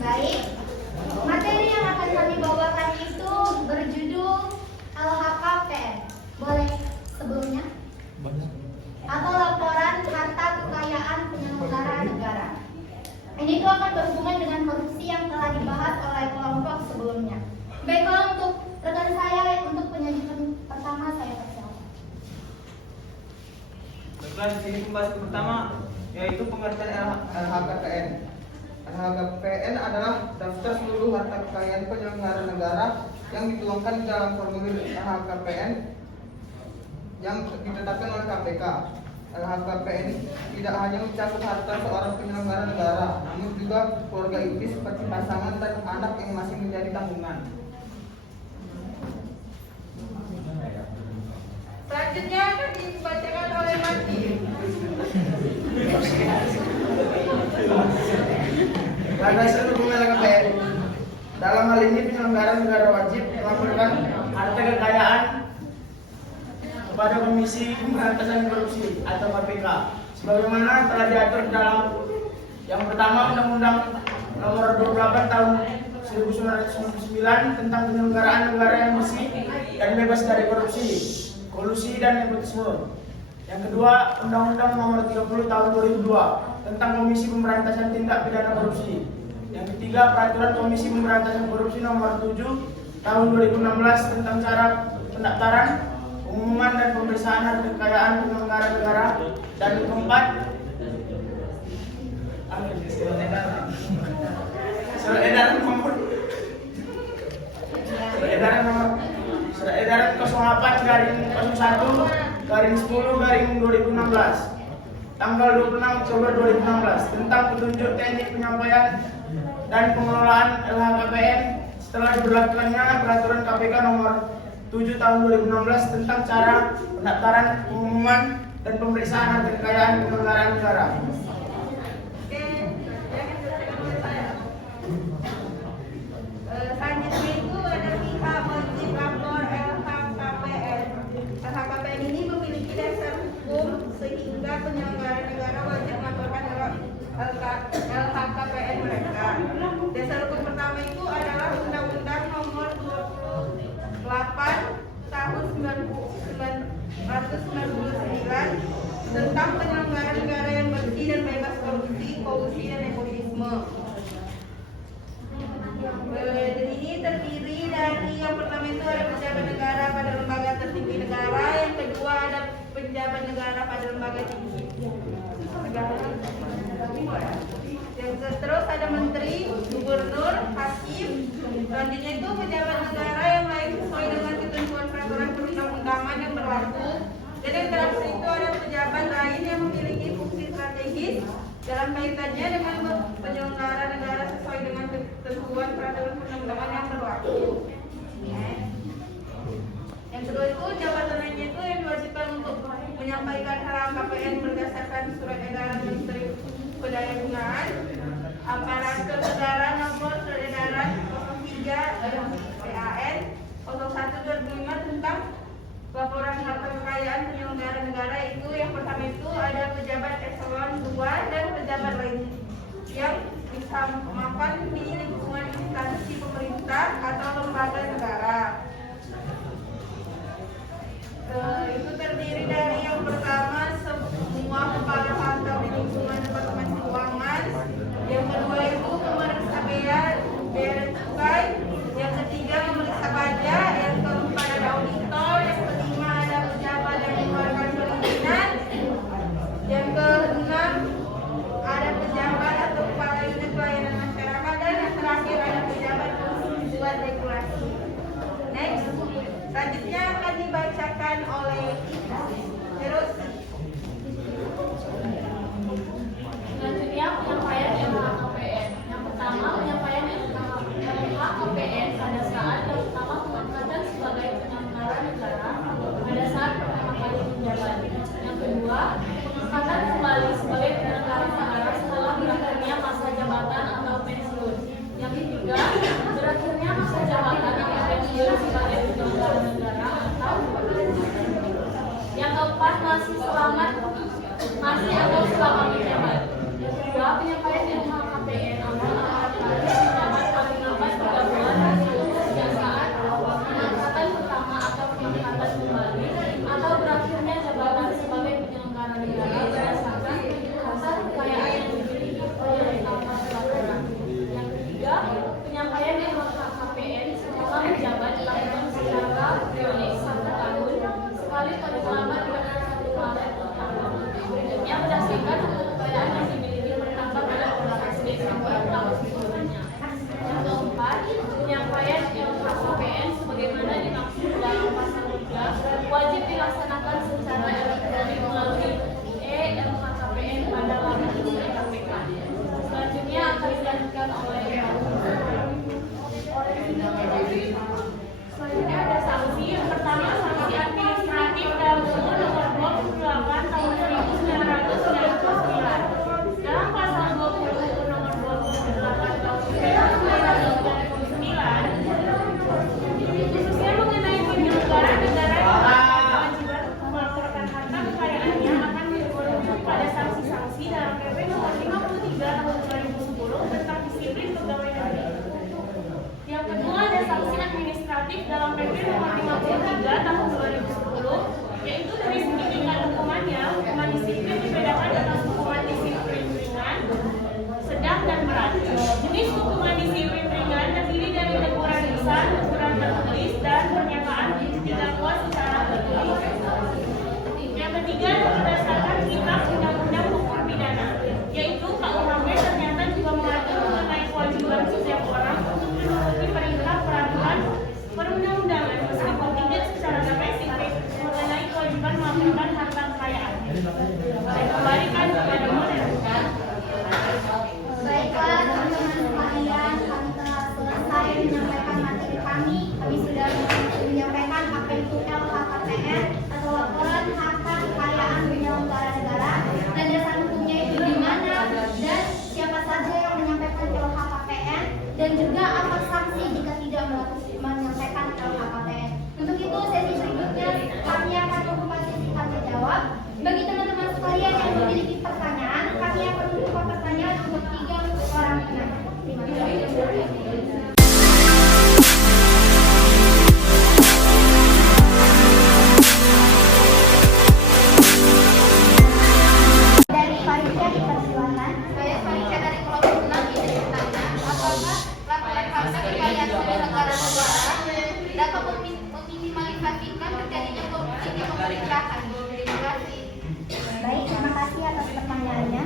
Baik, materi yang akan kami bawakan itu berjudul LHKPN. Boleh sebelumnya? Atau laporan harta kekayaan penyelenggara negara. Ini itu akan berhubungan dengan korupsi yang telah dibahas oleh kelompok sebelumnya. Baiklah, untuk rekan saya untuk penyajian pertama saya persilakan. Baiklah, di sini pembahasan pertama yaitu pengertian LHKPN. LHKPN adalah daftar seluruh harta kekayaan penyelenggara negara yang dituangkan dalam formulir LHKPN yang ditetapkan oleh KPK. LHKPN tidak hanya mencakup harta seorang penyelenggara negara, namun juga keluarga inti seperti pasangan dan anak yang masih menjadi tanggungan. Selanjutnya akan dibacakan oleh Mati. Landasan hukum LHKPN. Dalam hal ini penyelenggara negara wajib melaporkan harta kekayaan kepada Komisi Pemberantasan Korupsi atau KPK sebagaimana telah diatur dalam yang pertama Undang-Undang Nomor 28 Tahun 1999 tentang penyelenggaraan negara yang bersih dan bebas dari korupsi, kolusi dan nepotisme. Yang kedua, Undang-Undang Nomor 30 Tahun 2002 tentang Komisi Pemberantasan Tindak Pidana Korupsi. Yang ketiga, Peraturan Komisi Pemberantasan Korupsi Nomor 7 Tahun 2016 tentang cara pendaftaran, pengumuman dan pemeriksaan harta kekayaan penyelenggara negara. Dan keempat, Surat Edaran 08/01/10/2016 tanggal 26 Oktober 2016 tentang petunjuk teknik penyampaian dan pengelolaan LHKPN setelah diberlakukannya Peraturan KPK Nomor 7 Tahun 2016 tentang cara pendaftaran, pengumuman dan pemeriksaan harta kekayaan penyelenggara negara. Selanjutnya itu ada pihak wajib lapor LHKPN. LHKPN ini memiliki dasar hukum sehingga penyelenggara negara wajib melaporkan LHKPN mereka. Dasar hukum pertama itu adalah Undang-Undang Nomor 28 Tahun 1999 tentang penyelenggara negara yang bersih dan bebas korupsi, kolusi dan nepotisme. Dan ini terdiri dari yang pertama itu ada pejabat negara pada lembaga tertinggi negara, yang kedua ada pejabat negara pada lembaga tinggi negara. Yang terus ada menteri, gubernur, hakim. Selanjutnya itu pejabat negara yang lain sesuai dengan ketentuan peraturan perundang-undangan yang berlaku. Dan yang terakhir itu ada pejabat lain yang memiliki fungsi strategis dalam kaitannya dengan penyelenggara negara sesuai dengan ketentuan peraturan perundang-undangan yang berlaku. Yang kedua itu jabatan lainnya itu yang diwajibkan untuk menyampaikan LHKPN berdasarkan surat edaran Menteri Perdagangan, aparatur negara nomor surat edaran 03 PAN 01/2005 tentang laporan harta kekayaan penyelenggara negara, itu itu ada pejabat eselon 2 dan pejabat lain yang bisa makan di lingkungan instansi pemerintah atau lembaga negara. Itu terdiri dari yang pertama semua kepala kantor di lingkungan Departemen Keuangan, yang kedua itu pemeriksa bea dan cukai, yang ketiga pemeriksa pajak, yang keempat ada auditor, yang kelima ada pejabat yang mengeluarkan perizinan, yang keenam ada pejabat atau kepala unit pelayanan masyarakat, dan yang terakhir ada pejabat pembuat regulasi. Next, selanjutnya akan dibacakan oleh terus. Selanjutnya penyampaian LHKPN. Yang pertama penyampaian LHKPN pada saat yang pertama pengangkatan sebagai penyelenggara negara pada saat pertama kali menjabat. Yang kedua pengangkatan kembali sebagai penyelenggara negara setelah berakhirnya masa jabatan atau pensiun. Yang ketiga berakhirnya masa jabatan atau pensiun sebagai penyelenggara negara atau yang keempat masih atau selama menjabat. Yang kedua penyampaian LHKPN awal menjabat paling lambat 3 bulan sejak saat pengangkatan pertama atau pengangkatan kembali atau berakhirnya jabatan sebagai penyelenggara negara berdasarkan harta kekayaan yang dimiliki penyelenggaraan peraturan. Yang ketiga penyampaian LHKPN setelah menjabat dilakukan secara periodik 1 tahun sekali pada selama 31 Maret tahun. Berikutnya berdasarkan harta kekayaan yang dimiliki bertambah pada bulan Desember tahun sebelumnya. Yang keempat penyampaian LHKPN sebagaimana dimaksud dalam pasal 3 wajib dilaksanakan secara elektronik melalui e-LHKPN pada laman KPK. Selanjutnya akan dilanjutkan oleh selanjutnya ada sanksi. Yang pertama sanksi administratif dalam Undang Nomor 28 Tahun 1999. Dalam pasal 20 Nomor 28 Tahun 1999 khususnya mengenai penyelenggara negara yang kewajiban melaporkan harta kekayaannya akan merujuk pada sanksi-sanksi dalam PP Nomor 53 Tahun 2010 tentang disiplin pegawai negeri. Yang kedua ada sanksi administratif dalam PP Nomor 53 Tahun 2010, yaitu dari segi tingkat hukumannya, hukuman disiplin dibedakan dalam hukuman disiplin ringan, sedang, dan berat. Jenis hukuman disiplin ringan terdiri dari teguran lisan, teguran tertulis, dan pernyataan didakwa secara tertulis. Yang ketiga berdasarkan kitab undang-undang hukum pidana, yaitu KUHP ternyata juga mengatur mengenai kewajiban setiap orang untuk menuruti perintah peraturan perundang-undangan meskipun tidak secara spesifik mengenai kewajiban melaporkan harta kekayaan. Saya kembalikan kepada moderator. Baiklah teman-teman sekalian, kami telah selesai menyampaikan materi kami. Kami sudah menyampaikan apa itu LHKPN atau laporan harta kekayaan penyelenggara negara, dan dasar hukumnya itu di mana dan siapa saja yang menyampaikan LHKPN, dan juga apa sanksi jika tidak menyampaikan LHKPN. Untuk itu sesi berikutnya kami akan membuka sesi tanya jawab. Bagi teman-teman sekalian yang memiliki pertanyaan, kami akan membuka pertanyaan untuk 3 orang penanya. Terima kasih. Dari Farisya dipersilakan. Saya Farisya dari kelompok 6 ini bertanya, apakah laporan harta kekayaan penyelenggara negara dapat meminimalisasikan terjadinya korupsi di pemerintahan? Terima kasih. Baik, terima kasih atas pertanyaannya.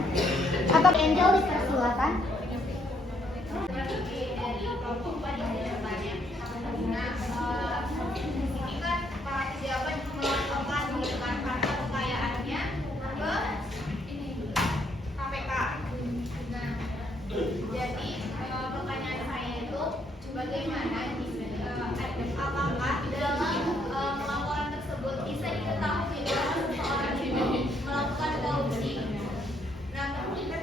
Apa Angel dipersilakan? Dari kelompok 4 ini bertanya. Nah, ini kan para pejabat melaporkan dengan harta kekayaannya ke KPK. Nah, jadi pertanyaan saya itu bagaimana apakah dalam laporan tersebut bisa diketahui bahwa seseorang itu melakukan korupsi? Nah, ketika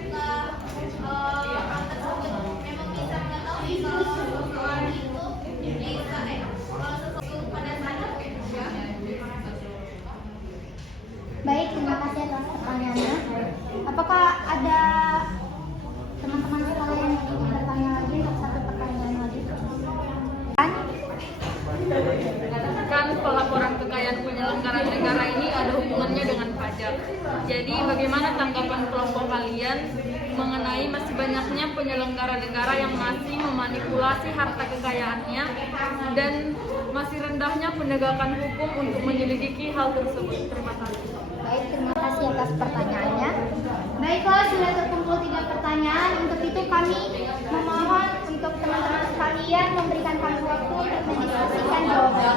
atas pertanyaannya. Apakah ada teman-teman sekalian yang ingin bertanya lagi untuk satu pertanyaan lagi? Kan pelaporan kekayaan penyelenggara negara ini ada hubungannya dengan pajak. Jadi bagaimana tanggapan kelompok kalian mengenai masih banyaknya penyelenggara negara yang masih memanipulasi harta kekayaannya dan masih rendahnya penegakan hukum untuk menyelidiki hal tersebut? Terima kasih. Baik, terima kasih atas pertanyaannya. Baiklah, sudah terkumpul 3 pertanyaan. Untuk itu kami memohon untuk teman-teman sekalian memberikan kami waktu untuk mendiskusikan jawaban.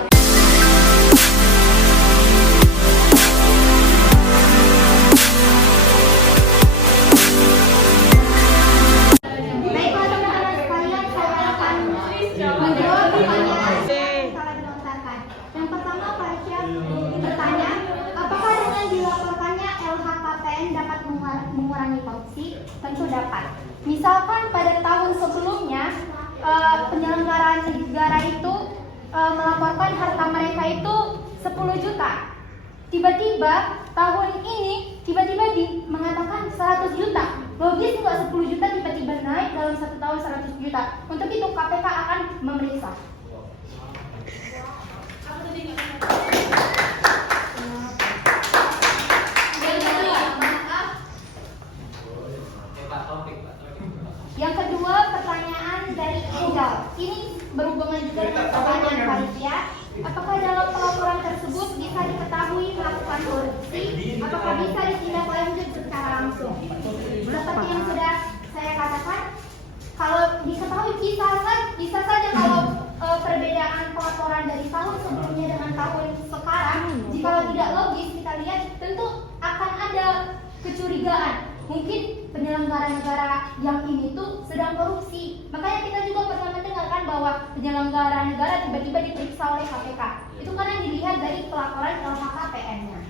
Baiklah teman-teman sekalian, saya akan menjawab pertanyaan yang telah dilontarkan. Yang pertama, Pak Syaf bertanya, apakah dengan dilaporkannya LHKPN dapat mengurangi korupsi? Tentu dapat. Misalkan pada tahun sebelumnya penyelenggara negara itu melaporkan harta mereka itu 10 juta. Tiba-tiba tahun ini tiba-tiba mengatakan 100 juta. Logis nggak 10 juta tiba-tiba naik dalam 1 tahun 100 juta. Untuk itu KPK akan memeriksa. Yang kedua, pertanyaan dari Angel. Ini berhubungan juga dengan pertanyaan panitia. Apakah dalam pelaporan tersebut bisa diketahui melakukan korupsi? Apakah bisa ditindaklanjut secara langsung? Seperti yang sudah saya katakan, kalau diketahui bisa saja kalau perbedaan pelaporan dari tahun sebelumnya dengan tahun sekarang, jika tidak logis kita lihat, tentu akan ada kecurigaan. Mungkin penyelenggara negara yang ini tuh sedang korupsi. Makanya kita juga pernah mendengarkan bahwa penyelenggara negara tiba-tiba diperiksa oleh KPK. Itu karena dilihat dari pelaporan LHKPN-nya.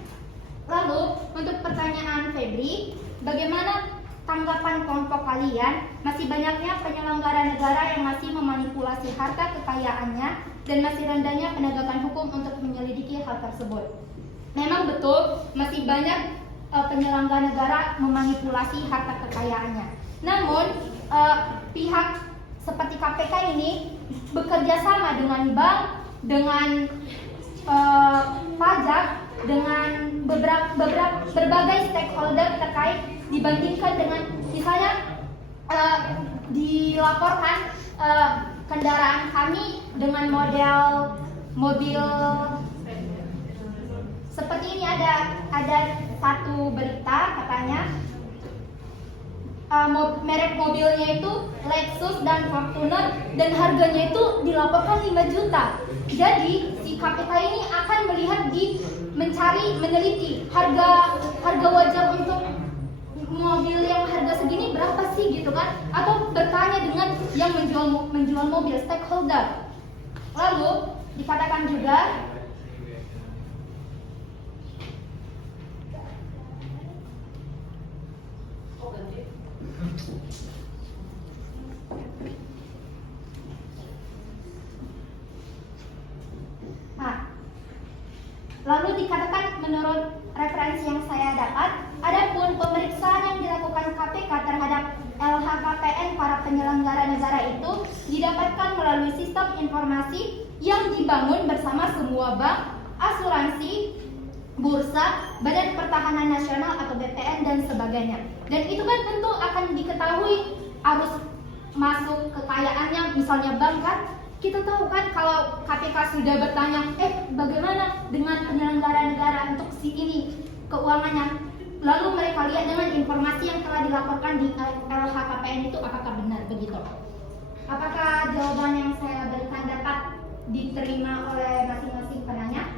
Lalu untuk pertanyaan Febri, bagaimana tanggapan kelompok kalian masih banyaknya penyelenggara negara yang masih memanipulasi harta kekayaannya dan masih rendahnya penegakan hukum untuk menyelidiki hal tersebut? Memang betul masih banyak penyelenggara negara memanipulasi harta kekayaannya. Namun pihak seperti KPK ini bekerja sama dengan bank, dengan pajak, dengan berbagai stakeholder terkait dibandingkan dengan misalnya dilaporkan kendaraan kami dengan model mobil seperti ini. Ada satu berita katanya merek mobilnya itu Lexus dan Fortuner dan harganya itu dilaporkan 5 juta. Jadi si KPK ini akan melihat meneliti harga wajar untuk mobil yang harga segini berapa sih gitu kan, atau bertanya dengan yang menjual mobil stakeholder. Lalu dikatakan juga menurut referensi yang saya dapat, adapun pemeriksaan yang dilakukan KPK terhadap LHKPN para penyelenggara negara itu didapatkan melalui sistem informasi yang dibangun bersama semua bank, asuransi, bursa, Badan Pertahanan Nasional atau BPN dan sebagainya. Dan itu kan tentu akan diketahui arus masuk kekayaannya, misalnya bank kan. Kita tahu kan kalau KPK sudah bertanya, bagaimana dengan penyelenggara negara untuk si ini keuangannya, lalu mereka lihat dengan informasi yang telah dilaporkan di LHKPN itu apakah benar begitu? Apakah jawaban yang saya berikan dapat diterima oleh masing-masing penanya?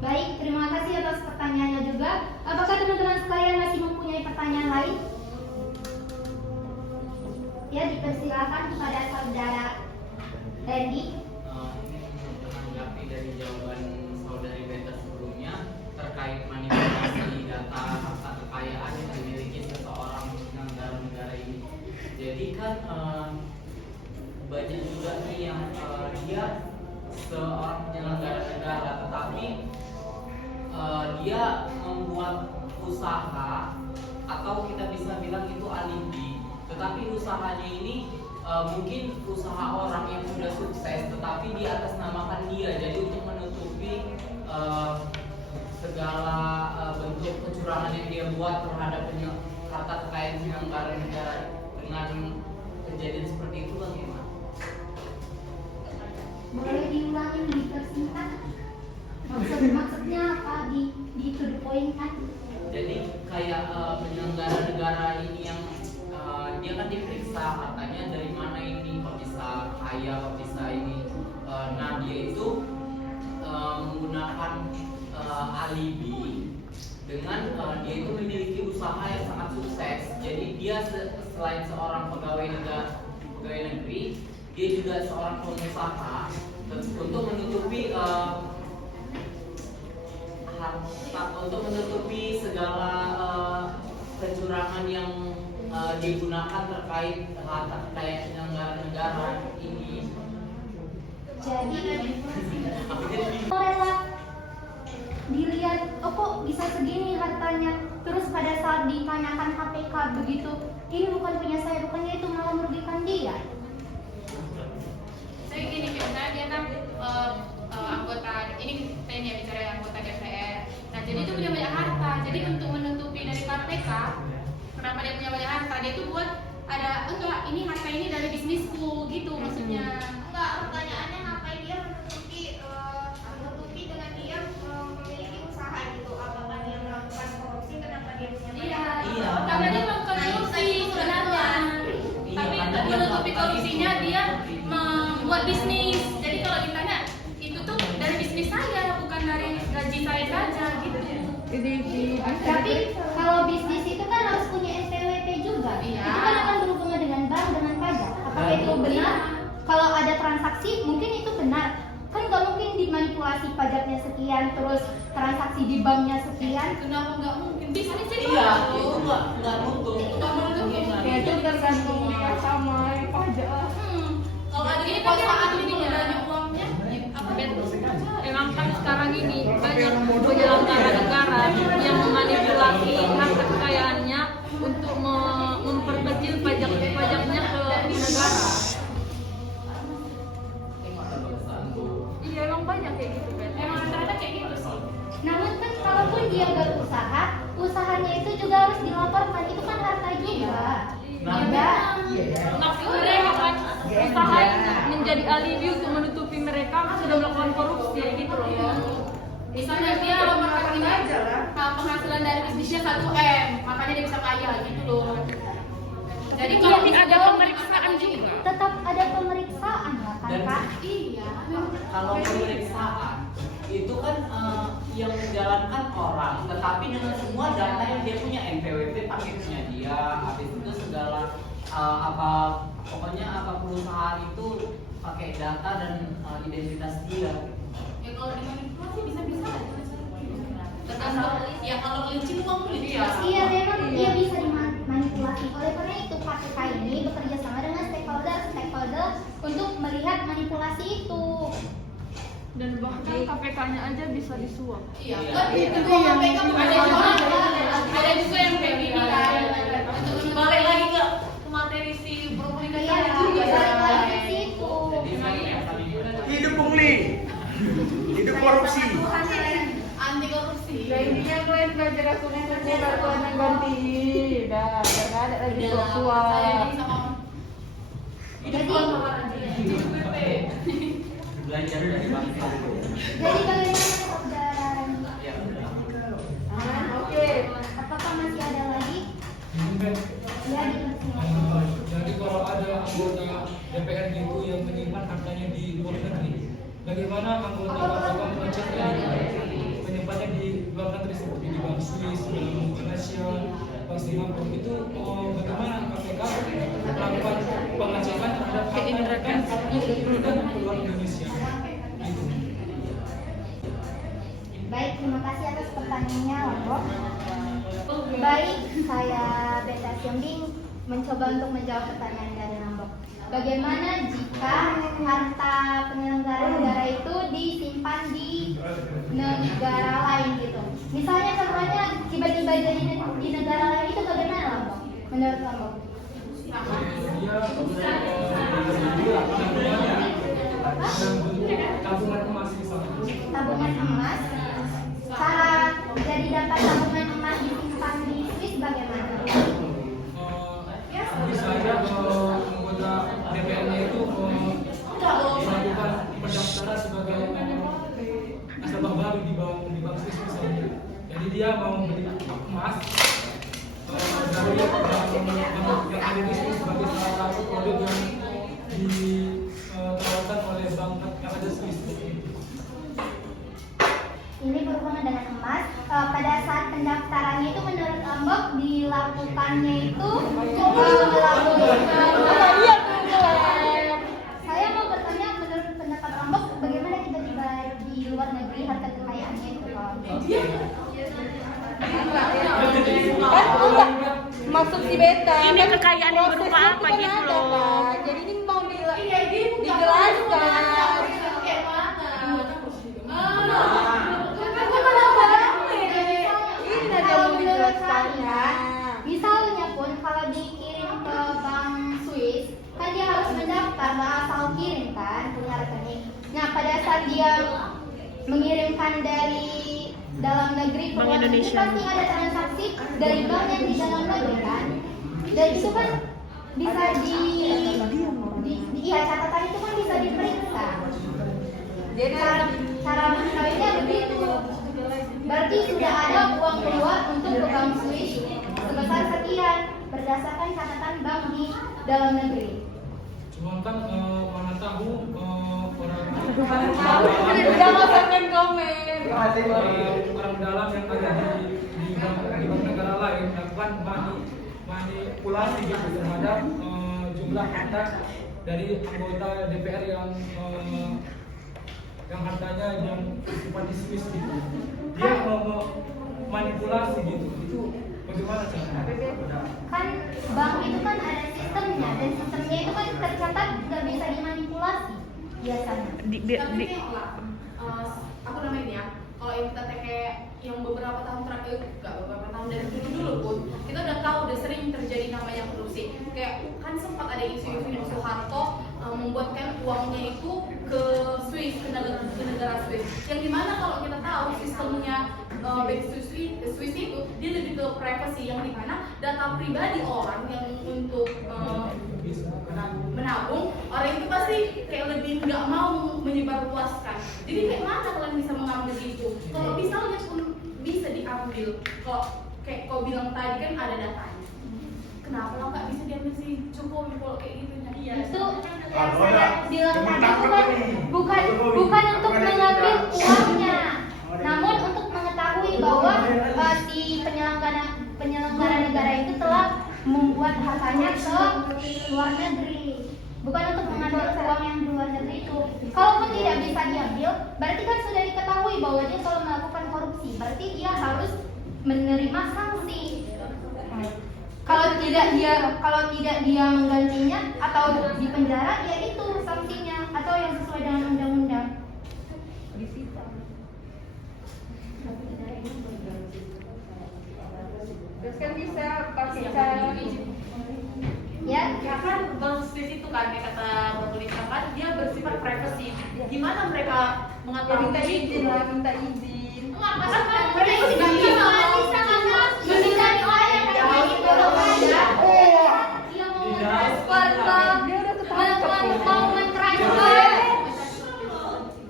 Baik, terima kasih atas pertanyaannya juga. Apakah teman-teman sekalian masih mempunyai pertanyaan lain? Ya, dipersilakan kepada saudara Randy. Menanggapi dari jawaban saudari Beta sebelumnya terkait manipulasi data harta kekayaan yang dimiliki seseorang penyelenggara negara ini. Jadi kan banyak juga nih yang dia seorang penyelenggara negara, tetapi dia membuat usaha atau kita bisa bilang itu alibi, tetapi usahanya ini mungkin usaha orang yang sudah sukses tetapi di atas namakan dia, jadi untuk menutupi segala bentuk kecurangan yang dia buat terhadap harta kekayaan penyelenggara negara. Dengan kejadian seperti itu bagaimana? Boleh diulangi, dipersingkat? Maksudnya apa di to the point kan? Jadi kayak penyelenggara negara ini yang dia kan diperiksa hartanya dari mana ini, kok bisa kaya, kok bisa ini. Nah dia itu menggunakan alibi dengan dia itu memiliki usaha yang sangat sukses. Jadi dia selain seorang pegawai negeri, dia juga seorang pengusaha untuk menutupi untuk menutupi segala kecurangan yang digunakan terkait harta kekayaan penyelenggara negara ini. Jadi rela dilihat, oh kok bisa segini hartanya, terus pada saat ditanyakan KPK begitu, ini bukan punya saya, bukannya itu malah merugikan dia. Saya gini, misalnya dia kan anggota, ini saya nih bicara anggota DPR. Nah jadi itu punya banyak harta. Jadi untuk menutupi dari KPK, kenapa dia punya banyak harta? Dia itu buat ada enggak, ini harta ini dari bisnisku gitu maksudnya. Enggak, pertanyaannya ngapain dia menutupi dengan dia memiliki usaha gitu. Apakah dia melakukan korupsi, kenapa dia punya Iya, Iya. karena dia melakukan korupsi sebenarnya. Tapi untuk menutupi korupsinya dia membuat bisnis. Jadi kalau ditanya itu tuh dari bisnis saya, bukan dari gaji saya saja gitu. Tapi kalau bisnis itu kan harus punya NPWP juga. Iya. Itu kan akan berhubungan dengan bank, dengan pajak. Apakah itu benar? Kalau ada transaksi, mungkin itu benar. Kan nggak mungkin dimanipulasi pajaknya sekian, terus transaksi di banknya sekian. Kenapa nggak mungkin? Bisnis jadi Iya, itu nggak nutup. Itu tergantung dia sama yang pajak. Kalau ada ini perusahaan ini banyak uangnya, apa betul? Emang kan sekarang ini banyak penyelenggara negara yang memanipulasi harta kekayaannya untuk memperkecil pajaknya ke negara. Iya emang banyak kayak gitu kan. Emang rata-rata kayak gitu sih. Namun kan kalaupun dia berusaha, usahanya itu juga harus dilaporkan. Itu kan harta juga. Iya. Maksud mereka kan usaha menjadi alibi untuk menutupi mereka sudah melakukan korupsi gitu loh. Misalnya dia laporkan ini penghasilan dari bisnisnya 1M, makanya dia bisa kaya gitu loh. Jadi Iya, kalau ada misalnya pemeriksaan juga. Tetap ada pemeriksaan lah kan, Dan Kak? iya. kalau pemeriksaan itu kan yang menjalankan orang, tetapi dengan semua data yang dia punya, NPWP paketnya dia, habis itu segala pokoknya apa perusahaan itu pakai data dan identitas dia. Ya kalau dimanipulasi bisa-bisa aja. Tergantung ya kalau kelingking uang kelingking. Iya, memang dia bisa dimanipulasi. Oleh karena itu KPK ini bekerja sama dengan stakeholder untuk melihat manipulasi itu. Dan bahkan KPK-nya aja bisa disuap. Iya. Iya. Kan itu KPK ada juga yang kayak gini kan. Untuk balik lagi ke materi si perubahan Iya, juga. balik lagi ke situ. Jadi yang kami Hidup pungli, hidup korupsi. Anti korupsi. Ya intinya kalian belajar hukum baru kalian yang ganti. Udah, nggak ada lagi suap-suap. Jadi belajar dari bangsa. Jadi bagaimana saudara? Ya. Oke. Apakah masih ada lagi? Ya, Jadi kalau ada anggota DPRD itu yang menyimpan hartanya di luar negeri, bagaimana anggota KPK mengeceknya menyimpannya di luar negeri seperti di Bank Swiss, Bank Malaysia, Bank Singapura itu bagaimana KPK melakukan pengecekan terhadap harta dan keluar Indonesia? Gitu. baik, terima kasih atas pertanyaannya, Lombok. Baik, saya Beta Siombing mencoba untuk menjawab pertanyaan dari Lombok. Bagaimana jika harta penyelenggara negara itu disimpan di negara lain gitu? Misalnya contohnya tiba-tiba jadi di negara lain itu bagaimana lah Bang? Menurut Abang? Tabungan emas misalnya. Tabungan emas. Cara jadi dapat tabungan emas disimpan di Swiss bagaimana? Bisa aja anggota DPR-nya itu melakukan pendaftaran sebagai nasabah baru di bank Swiss misalnya. Jadi dia mau beli emas dari yang ada di Swiss sebagai salah satu produk yang ditawarkan oleh bank yang ada di Swiss. Ini berhubungan dengan emas. Pada saat pendaftarannya itu menurut Ambok dilakukannya itu melalui saya mau bertanya menurut pendapat Ambok bagaimana tiba-tiba di luar negeri harta kekayaannya itu Kan enggak maksud si beta. Ini kan kekayaan yang berupa prosesnya apa itu kan gitu ada, loh. kan. Jadi ini mau dijelaskan. Ini ada yang mau dijelaskannya. Misalnya pun kalau dikirim ke bank Swiss kan dia harus mendaftar lah asal kirim kan punya rekening. Nah pada saat dia mengirimkan dari dalam negeri ke Bank luar negeri Indonesia. pasti ada transaksi dari bank yang di dalam negeri kan. Dan itu kan bisa iya catatan itu kan bisa diperiksa. Cara mengetahuinya begitu. Berarti sudah ada uang keluar untuk ke bank Swiss sebesar sekian berdasarkan catatan bank di dalam negeri. Cuman kan mana tahu orang Udah ngomongin komen. orang dalam yang ada di bank negara lain melakukan manipulasi gitu terhadap jumlah harta dari anggota DPR yang hartanya yang simpan di Swiss gitu. Dia mau manipulasi gitu. Itu bagaimana caranya? Kan bank itu kan ada sistemnya dan sistemnya itu kan tercatat nggak bisa dimanipulasi biasanya. Tapi aku namanya ya, kalau kita kayak yang beberapa tahun terakhir, enggak beberapa tahun dari dulu pun kita udah tahu udah sering terjadi namanya korupsi. Kayak kan sempat ada isu-isu yang Soeharto membuatkan uangnya itu ke Swiss, ke negara Swiss. Yang dimana kalau kita tahu sistemnya bank Swiss itu dia lebih ke privacy, yang dimana data pribadi orang yang untuk menabung, orang itu pasti kayak lebih nggak mau menyebarluaskan. Jadi kayak mana kalian bisa mengambil itu? Kalau misalnya pun bisa diambil, kalau kayak kau bilang tadi kan ada datanya. Kenapa lo nggak bisa diambil si Jokowi kalau kayak gitu? Iya. Itu yang saya bilang tadi itu kan bukan untuk mengambil uangnya, namun untuk mengetahui bahwa si penyelenggara negara itu telah membuat hartanya ke luar negeri, bukan untuk mengambil uang yang di luar negeri itu. Kalaupun tidak bisa diambil, berarti kan sudah diketahui bahwa dia telah melakukan korupsi, berarti dia harus menerima sanksi. Kalau tidak dia menggantinya atau di penjara, ya itu sanksinya atau yang sesuai dengan undang-undang. Terus kan bisa pakai cara Ya, kan bank Swiss itu kan kayak kata Mbak Tulisa kan dia bersifat privacy. Gimana mereka ya mengetahui minta izin itu? lah, minta izin.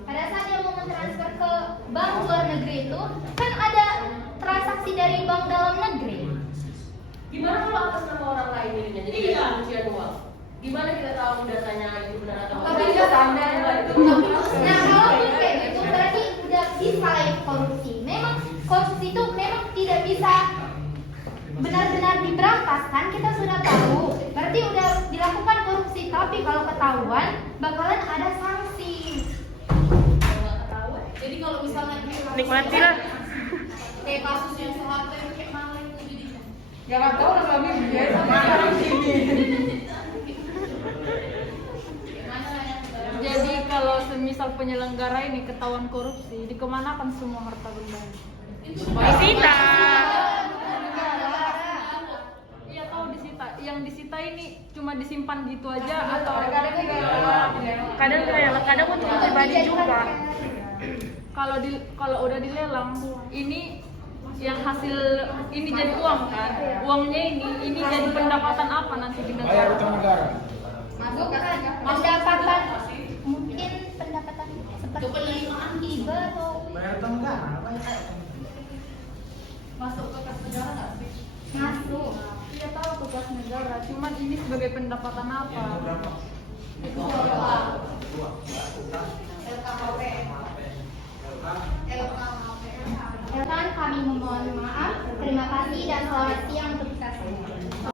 Pada saat dia mau mentransfer ke bank luar negeri itu kan ada transaksi dari bank dalam negeri. Gimana kalau atas nama orang lain jadinya? Jadi kita pencucian uang. Gimana kita tahu datanya itu benar atau Tapi enggak? nggak standar itu. Nah kalau kayak gitu berarti udah bisa ya korupsi. Memang korupsi itu memang tidak bisa benar-benar diberantas kan, kita sudah tahu. Berarti udah dilakukan korupsi, tapi kalau ketahuan bakalan ada sanksi. Nggak ketahuan. Jadi kalau misalnya Nikmatilah. kayak kasus yang Soeharto itu kayak mana itu jadinya? Ya nggak tahu lah kami biasa sekarang sini. Jadi kalau semisal penyelenggara ini ketahuan korupsi, dikemanakan semua harta benda? Disita. Iya tahu disita. Yang disita ini cuma disimpan gitu aja atau kadang untuk pribadi juga. Kalau udah dilelang ini yang hasil ini jadi uang kan, uangnya ini jadi pendapatan apa nanti di Bayar negara? utang negara. Pendapatan mungkin pendapatan seperti hibah atau Bayar utang negara. Apa ya? Masuk ke kas negara nggak sih? masuk. Iya tahu ke kas negara, cuman ini sebagai pendapatan apa? Itu Rekan kami memohon maaf. Terima kasih dan selamat siang untuk kita semua.